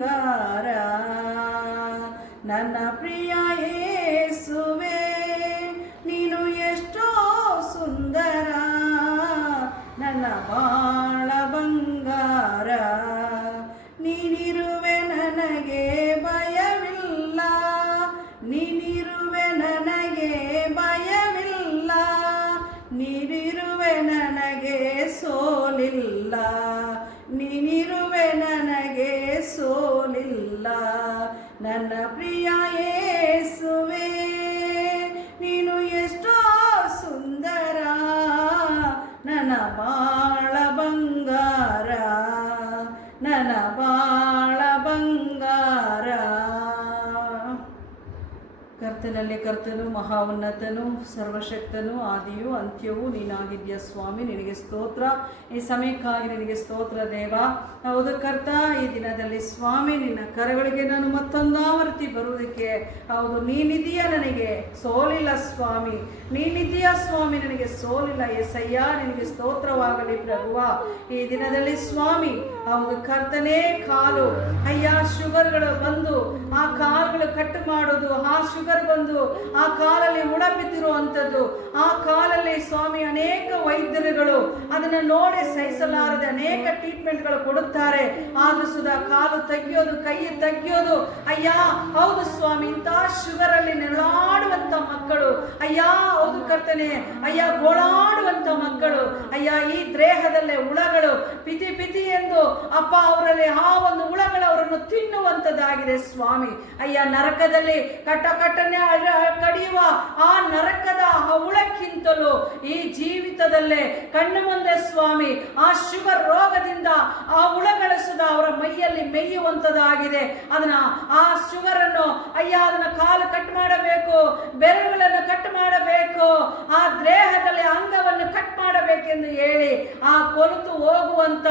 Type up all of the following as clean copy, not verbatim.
ಬಂಗಾರ. ನನ್ನ ಪ್ರಿಯ ಯೇಸುವೆ ನೀನು ಎಷ್ಟೋ ಸುಂದರ, ನನ್ನ ಬಾಳ ಬಂಗಾರ. ನೀನಿರುವೆ ನನಗೆ ಭಯವಿಲ್ಲ, ನೀನಿರುವೆ ನನಗೆ ಭಯವಿಲ್ಲ, ನೀನಿರುವೆ ನನಗೆ ಸೋಲಿಲ್ಲ, ನೀನಿರುವೆ ನನಗೆ ಸೋಲಿಲ್ಲ. ನನ್ನ ಪ್ರಿಯ ಯೇಸುವೆ ನೀನು ಎಷ್ಟೋ ಸುಂದರ, ನನ್ನ ಬಾಳ ಬಂಗಾರ, ನನ್ನ ಬಾಳ ಬಂಗಾರ. ಕರ್ತನಲ್ಲಿ ಕರ್ತನು, ಮಹಾ ಉನ್ನತನು, ಸರ್ವಶಕ್ತನು, ಆದಿಯು ಅಂತ್ಯವೂ ನೀನಾಗಿದ್ಯ ಸ್ವಾಮಿ. ನಿನಗೆ ಸ್ತೋತ್ರ. ಈ ಸಮಯಕ್ಕಾಗಿ ನಿನಗೆ ಸ್ತೋತ್ರ ದೇವ. ಹೌದು ಕರ್ತ, ಈ ದಿನದಲ್ಲಿ ಸ್ವಾಮಿ ನಿನ್ನ ಕರಗಳಿಗೆ ನಾನು ಮತ್ತೊಂದಾವರ್ತಿ ಬರುವುದಕ್ಕೆ ಹೌದು ನೀನಿದೆಯಾ, ನನಗೆ ಸೋಲಿಲ್ಲ ಸ್ವಾಮಿ, ನೀನಿದೆಯಾ ಸ್ವಾಮಿ, ನನಗೆ ಸೋಲಿಲ್ಲ. ಎಸಯ್ಯ ನಿನಗೆ ಸ್ತೋತ್ರವಾಗಲಿ ಪ್ರಭುವ. ಈ ದಿನದಲ್ಲಿ ಸ್ವಾಮಿ ಹೌದು ಕರ್ತನೇ, ಕಾಲು ಅಯ್ಯ ಶುಗರ್ಗಳು ಬಂದು ಆ ಕಾಲುಗಳು ಕಟ್ಟು ಮಾಡೋದು, ಆ ಶುಗರ್ ಬಂದು ಆ ಕಾಲಲ್ಲಿ ಹುಳ ಬಿದ್ದಿರುವಂಥದ್ದು, ಆ ಕಾಲಲ್ಲಿ ಸ್ವಾಮಿ ಅನೇಕ ವೈದ್ಯರುಗಳು ಅದನ್ನು ನೋಡಿ ಸಹಿಸಲಾರದೆ ಅನೇಕ ಟ್ರೀಟ್ಮೆಂಟ್ಗಳು ಕೊಡುತ್ತಾರೆ. ಆದ್ರೂ ಸುಧಾ ಕಾಲು ತೆಗಿಯೋದು, ಕೈ ತೆಗಿಯೋದು ಅಯ್ಯ ಹೌದು ಸ್ವಾಮಿ, ಇಂಥ ಶುಗರ್ ಅಲ್ಲಿ ನೆರಳಾಡುವಂತ ಮಕ್ಕಳು ಅಯ್ಯ ಹೌದು ಕರ್ತನೆ, ಅಯ್ಯ ಗೋಳಾಡುವಂತ ಮಕ್ಕಳು ಅಯ್ಯ, ಈ ದೇಹದಲ್ಲೇ ಹುಳಗಳು ಪಿತಿ ಪಿತಿ ಎಂದು ಅಪ್ಪ ಅವರಲ್ಲಿ ಆ ಒಂದು ಹುಳಗಳು ಅವರನ್ನು ತಿನ್ನುವಂತದ್ದಾಗಿದೆ ಸ್ವಾಮಿ. ಅಯ್ಯ ನರಕದಲ್ಲಿ ಕಟ್ಟನೆ ಕಡಿಯುವ ಆ ನರಕದ ಹುಳಕ್ಕಿಂತಲೂ ಈ ಜೀವಿತದಲ್ಲೇ ಕಣ್ಣು ಮುಂದೆ ಸ್ವಾಮಿ ಆ ಶುಗರ್ ರೋಗದಿಂದ ಆ ಹುಳಗಳ ಸುಧಾ ಅವರ ಮೈಯಲ್ಲಿ ಮೇಯುವಂತದಾಗಿದೆ. ಅದನ್ನ ಆ ಶುಗರ್ ಅನ್ನು ಅಯ್ಯ ಅದನ್ನ ಕಾಲು ಕಟ್ ಮಾಡಬೇಕು, ಬೆರಳುಗಳನ್ನು ಕಟ್ ಮಾಡಬೇಕು, ಆ ದೇಹದಲ್ಲಿ ಅಂಗವನ್ನು ಕಟ್ ಮಾಡಬೇಕೆಂದು ಹೇಳಿ ಆ ಕೊಲುತು ಹೋಗುವಂತ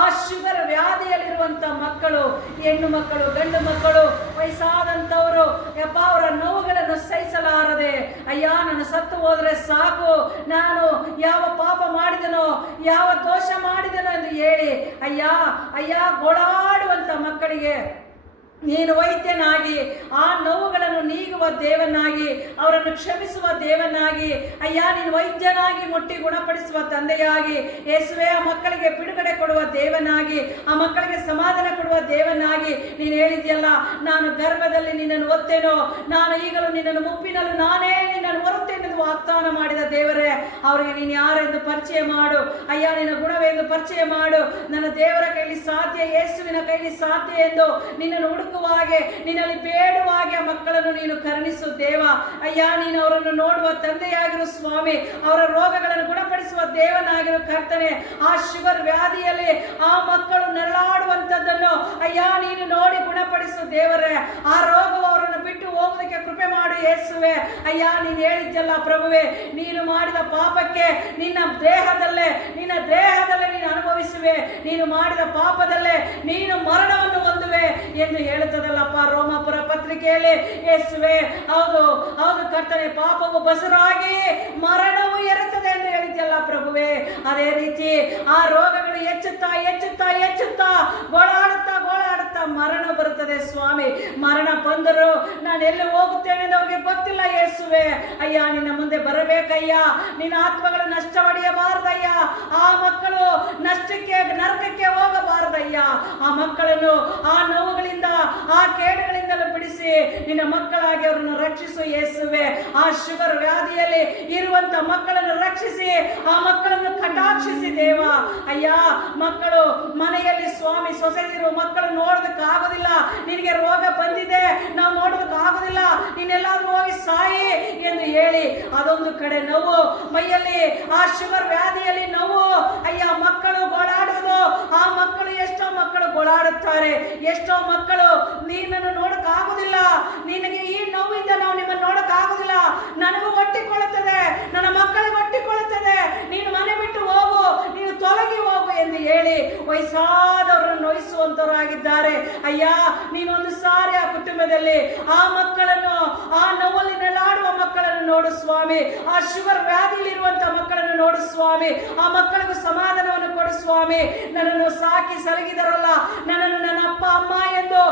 ಆ ಶುಗರ್ ವ್ಯಾಧಿಯಲ್ಲಿರುವಂತ ಮಕ್ಕಳು, ಹೆಣ್ಣು ಮಕ್ಕಳು, ಗಂಡು ಮಕ್ಕಳು, ವಯಸ್ಸಾದಂತವರು ಯಪ್ಪ ಅವರ ನೋವುಗಳನ್ನು ಸಹಿಸಲಾರದೆ ಅಯ್ಯ ನಾನು ಸತ್ತು ಹೋದ್ರೆ ಸಾಕು, ನಾನು ಯಾವ ಪಾಪ ಮಾಡಿದನೋ ಯಾವ ದೋಷ ಮಾಡಿದನೋ ಎಂದು ಹೇಳಿ ಅಯ್ಯ ಗೋಳಾಡುವಂತ ಮಕ್ಕಳಿಗೆ ನೀನು ವೈದ್ಯನಾಗಿ ಆ ನೋವುಗಳನ್ನು ನೀಗುವ ದೇವನಾಗಿ, ಅವರನ್ನು ಕ್ಷಮಿಸುವ ದೇವನಾಗಿ ಅಯ್ಯ ನೀನು ವೈದ್ಯನಾಗಿ ಮುಟ್ಟಿ ಗುಣಪಡಿಸುವ ತಂದೆಯಾಗಿ, ಯೇಸುವೆ ಆ ಮಕ್ಕಳಿಗೆ ಬಿಡುಗಡೆ ಕೊಡುವ ದೇವನಾಗಿ, ಆ ಮಕ್ಕಳಿಗೆ ಸಮಾಧಾನ ಕೊಡುವ ದೇವನಾಗಿ ನೀನು ಹೇಳಿದ್ಯಲ್ಲ, ನಾನು ಗರ್ಭದಲ್ಲಿ ನಿನ್ನನ್ನು ಒತ್ತೇನೋ, ನಾನು ಈಗಲೂ ನಿನ್ನನ್ನು ಮುಪ್ಪಿನಲ್ಲೂ ನಾನೇ ನಿನ್ನನ್ನು ಹೊರುತ್ತೇನೆಂದು ವಾಗ್ದಾನ ಮಾಡಿದ ದೇವರೇ, ಅವರಿಗೆ ನೀನು ಯಾರೆಂದು ಪರಿಚಯ ಮಾಡು ಅಯ್ಯ, ನಿನ್ನ ಗುಣವೆಂದು ಪರಿಚಯ ಮಾಡು. ನನ್ನ ದೇವರ ಕೈಲಿ ಸಾಧ್ಯ, ಯೇಸುವಿನ ಕೈಲಿ ಸಾಧ್ಯ ಎಂದು ನಿನ್ನನ್ನು ಹುಡುಕುವಾಗೆ, ನಿನ್ನಲ್ಲಿ ಬೇಡುವಾಗೆ ಆ ಮಕ್ಕಳನ್ನು ನೀನು ಕರುಣಿಸು ದೇವ. ಅಯ್ಯ ನೀನು ಅವರನ್ನು ನೋಡುವ ತಂದೆಯಾಗಿರು ಸ್ವಾಮಿ, ಅವರ ರೋಗಗಳನ್ನು ಗುಣಪಡಿಸುವ ದೇವನಾಗಿರು ಕರ್ತನೆ. ಆ ಶುಗರ್ ವ್ಯಾಧಿಯಲ್ಲಿ ಆ ಮಕ್ಕಳು ನರಳಾಡುವಂಥದ್ದನ್ನು ಅಯ್ಯ ನೀನು ನೋಡಿ ಗುಣಪಡಿಸು ದೇವರೇ. ಆ ರೋಗವು ಅವರನ್ನು ಬಿಟ್ಟು ಹೋಗುವುದಕ್ಕೆ ಕೃಪೆ ಮಾಡು ಯೇಸುವೆ. ಅಯ್ಯ ನೀನು ಹೇಳಿದ್ಯಲ್ಲ ಪ್ರಭುವೆ, ನೀನು ಮಾಡಿದ ಪಾಪಕ್ಕೆ ನಿನ್ನ ದೇಹದಲ್ಲೇ ನೀನು ಅನುಭವಿಸುವೆ, ನೀನು ಮಾಡಿದ ಪಾಪದಲ್ಲೇ ನೀನು ಮರಣವನ್ನು ಹೊಂದುವೆ ಎಂದು ಹೇಳುತ್ತದಲ್ಲಪ್ಪ ರೋಮಾಪುರ ಪತ್ರಿಕೆಯಲ್ಲಿ. ಯೇಸುವೆ ಹೌದು ಹೌದು ಕರ್ತನೆ, ಪಾಪವು ಬಸುರಾಗಿ ಮರಣವು ಎರುತ್ತದೆ ಎಂದು ಹೇಳಿದ್ಯಲ್ಲ ಪ್ರಭುವೆ. ಅದೇ ರೀತಿ ಆ ರೋಗಗಳು ಹೆಚ್ಚುತ್ತಾ ಹೆಚ್ಚುತ್ತಾ ಹೆಚ್ಚುತ್ತಾ ಗೋಳಾಡುತ್ತಾ ಮರಣ ಬರುತ್ತದೆ ಸ್ವಾಮಿ. ಮರಣ ಬಂದರು ನಾನು ಎಲ್ಲಿ ಹೋಗುತ್ತೇನೆ ಎಂದು ಅವ್ರಿಗೆ ಗೊತ್ತಿಲ್ಲ ಯೇಸುವೆ. ಅಯ್ಯ ನಿನ್ನ ಮುಂದೆ ಬರಬೇಕಯ್ಯ, ನಿನ್ನ ಆತ್ಮಗಳು ನಷ್ಟಪಡೆಯಬಾರದಯ್ಯ, ಆ ಮಕ್ಕಳು ನಷ್ಟಕ್ಕೆ ನರಕಕ್ಕೆ ಹೋಗಬಾರದಯ್ಯ. ಆ ಮಕ್ಕಳನ್ನು ಆ ನೋವುಗಳಿಂದ ಆ ಕೇಡುಗಳಿಂದಲೂ ಬಿಡಿಸಿ ನಿನ್ನ ಮಕ್ಕಳಾಗಿ ಅವರನ್ನು ರಕ್ಷಿಸು ಯೇಸುವೆ. ಆ ಶುಗರ್ ವ್ಯಾಧಿಯಲ್ಲಿ ಇರುವಂತ ಮಕ್ಕಳನ್ನು ರಕ್ಷಿಸಿ ಆ ಮಕ್ಕಳನ್ನು ಕಟಾಕ್ಷಿಸಿ ದೇವ. ಅಯ್ಯ ಮಕ್ಕಳು ಮನೆಯಲ್ಲಿ ಸ್ವಾಮಿ ಸೊಸೆದಿರುವ ಮಕ್ಕಳು ನೋಡೋದಕ್ಕಾಗೋದಿಲ್ಲ, ನಿನಗೆ ರೋಗ ಬಂದಿದೆ ನಾವು ನೋಡೋದಕ್ಕಾಗೋದಿಲ್ಲ, ನೀನೆಲ್ಲಾದ್ರೂ ಹೋಗಿ ಸಾಯಿ ಎಂದು ಹೇಳಿ ಅದೊಂದು ಕಡೆ ನೋವು, ಮೈಯಲ್ಲಿ ಆ ಶುಗರ್ ವ್ಯಾಧಿಯಲ್ಲಿ ನೋವು ಅಯ್ಯ ಮಕ್ಕಳು ಗೋಳಾಡುವುದು. ಆ ಮಕ್ಕಳು ಎಷ್ಟೋ ಮಕ್ಕಳು ಗೋಳಾಡುತ್ತಾರೆ, ಎಷ್ಟೋ ಮಕ್ಕಳು ನೀನನ್ನು ನೋಡಕ್ಕಾಗುದಿಲ್ಲ, ನಿನಗೆ ಈ ನೋವಿಂದ ನಾವು ನಿಮ್ಮನ್ನು ನೋಡಕ್ಕಾಗುದಿಲ್ಲ, ನನಗೂ ಒಟ್ಟಿಕೊಳ್ಳುತ್ತದೆ, ನನ್ನ ಮಕ್ಕಳಿಗೆ ಒಟ್ಟಿಕೊಳ್ಳುತ್ತದೆ, ನೀನು ಮನೆ ಬಿಟ್ಟು ಹೋಗು, ನೀನು ತೊಲಗಿ ಹೋಗು ಎಂದು ಹೇಳಿ ವಯಸ್ಸಾದವರನ್ನು ನೋಯಿಸುವಂತವರಾಗಿದ್ದಾರೆ. ಅಯ್ಯ ನೀನೊಂದು ಸಾರಿ ಆ ಕುಟುಂಬದಲ್ಲಿ ಆ ಮಕ್ಕಳನ್ನು, ಆ ನೋವಲ್ಲಿ ನೆಲಾಡುವ ಮಕ್ಕಳನ್ನು ನೋಡು ಸ್ವಾಮಿ, ಆ ಶುಗರ್ ವ್ಯಾಧಿಯಲ್ಲಿರುವಂತಹ ಮಕ್ಕಳನ್ನು ನೋಡು ಸ್ವಾಮಿ, ಆ ಮಕ್ಕಳಿಗೂ ಸಮಾಧಾನವನ್ನು ಕೊಡು ಸ್ವಾಮಿ. ನನ್ನನ್ನು ಸಾಕಿ ಸಲಗಿದರಲ್ಲ, ನನ್ನನ್ನು ನನ್ನ ಅಪ್ಪ ಅಮ್ಮ ಎಂದು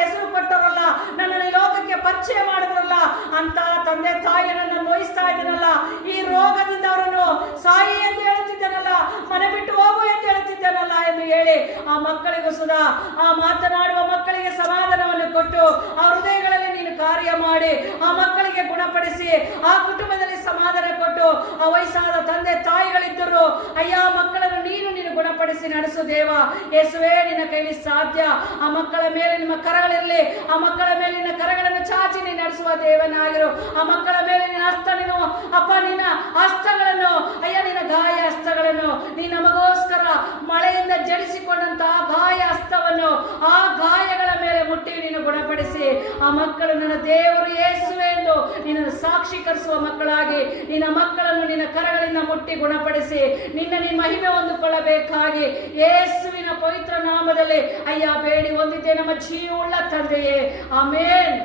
ಹೆಸರು ಕೊಟ್ಟರಲ್ಲ, ನನ್ನನ್ನು ಈ ಲೋಕಕ್ಕೆ ಪರಿಚಯ ಮಾಡಿದ್ರಲ್ಲ ಅಂತ ತಂದೆ ತಾಯಿಯನ್ನ ನೋಯಿಸ್ತಾ ಇದ್ದೀನಲ್ಲ, ಈ ರೋಗದಿಂದ ಅವರನ್ನು ಸಾಯಿ ಎಂದು ಹೇಳುತ್ತಿದ್ದೇನಲ್ಲ, ಮನೆ ಬಿಟ್ಟು ಹೋಗು ಎಂದು ಹೇಳುತ್ತಿದ್ದೇನಲ್ಲ ಎಂದು ಹೇಳಿ ಆ ಮಕ್ಕಳಿಗೂ ಸುಧಾ, ಆ ಮಾತನಾಡುವ ಮಕ್ಕಳಿಗೆ ಸಮಾಧಾನವನ್ನು ಕೊಟ್ಟು ಆ ಹೃದಯಗಳಲ್ಲಿ ನೀನು ಕಾರ್ಯ ಮಾಡಿ ಆ ಮಕ್ಕಳಿಗೆ ಗುಣಪಡಿಸಿ ಆ ಕುಟುಂಬದಲ್ಲಿ ಸಮಾಧಾನ ಕೊಟ್ಟು, ಆ ವಯಸ್ಸಾದ ತಂದೆ ತಾಯಿಗಳಿದ್ದರು ಅಯ್ಯ ಮಕ್ಕಳನ್ನು ನೀನು ಗುಣಪಡಿಸಿ ನಡೆಸು ದೇವ. ಯೇಸುವೇ, ನಿನ್ನ ಕೈಲಿ ಸಾಧ್ಯ. ಆ ಮಕ್ಕಳ ಮೇಲೆ ನಿಮ್ಮ ಕರಗಳಿರಲಿ, ಆ ಮಕ್ಕಳ ಮೇಲೆ ನಿನ್ನ ಕರಗಳನ್ನು ಚಾಚಿ ನೀನು ನಡೆಸುವ ದೇವನಾಗಿರು. ಆ ಮಕ್ಕಳ ಮೇಲೆ ನಿನ್ನ ಹಸ್ತ, ನೀನು ಅಪ್ಪ ನಿನ್ನ ಹಸ್ತಗಳನ್ನು, ಅಯ್ಯ ನಿನ್ನ ಗಾಯ ಹಸ್ತಗಳನ್ನು, ನೀ ನಮಗೋಸ್ಕರ ಮಳೆಯಿಂದ ಜಡಿಸಿಕೊಂಡಂತಹ ಗಾಯ ಹಸ್ತವನ್ನು ಆ ಗಾಯಗಳ ಮೇಲೆ ಮುಟ್ಟಿ ನೀನು ಗುಣಪಡಿಸಿ ಆ ಮಕ್ಕಳು ನನ್ನ ದೇವರು ಯೇಸುವೆ ಎಂದು ನಿನ್ನನ್ನು ಸಾಕ್ಷೀಕರಿಸುವ ಮಕ್ಕಳಾಗಿ ನಿನ್ನ ಮಕ್ಕಳನ್ನು ನಿನ್ನ ಕರಗಳಿಂದ ಮುಟ್ಟಿ ಗುಣಪಡಿಸಿ ನೀನು ಮಹಿಮೆ ಹೊಂದಿಕೊಳ್ಳಬೇಕಾಗಿ ಯೇಸುವಿನ ಪವಿತ್ರ ನಾಮದಲ್ಲಿ ಅಯ್ಯ ಬೇಡಿ ಹೊಂದಿದ್ದೆ ನಮ್ಮ ಜೀವವುಳ್ಳ ತಂದೆಯೇ. ಆಮೇನ್.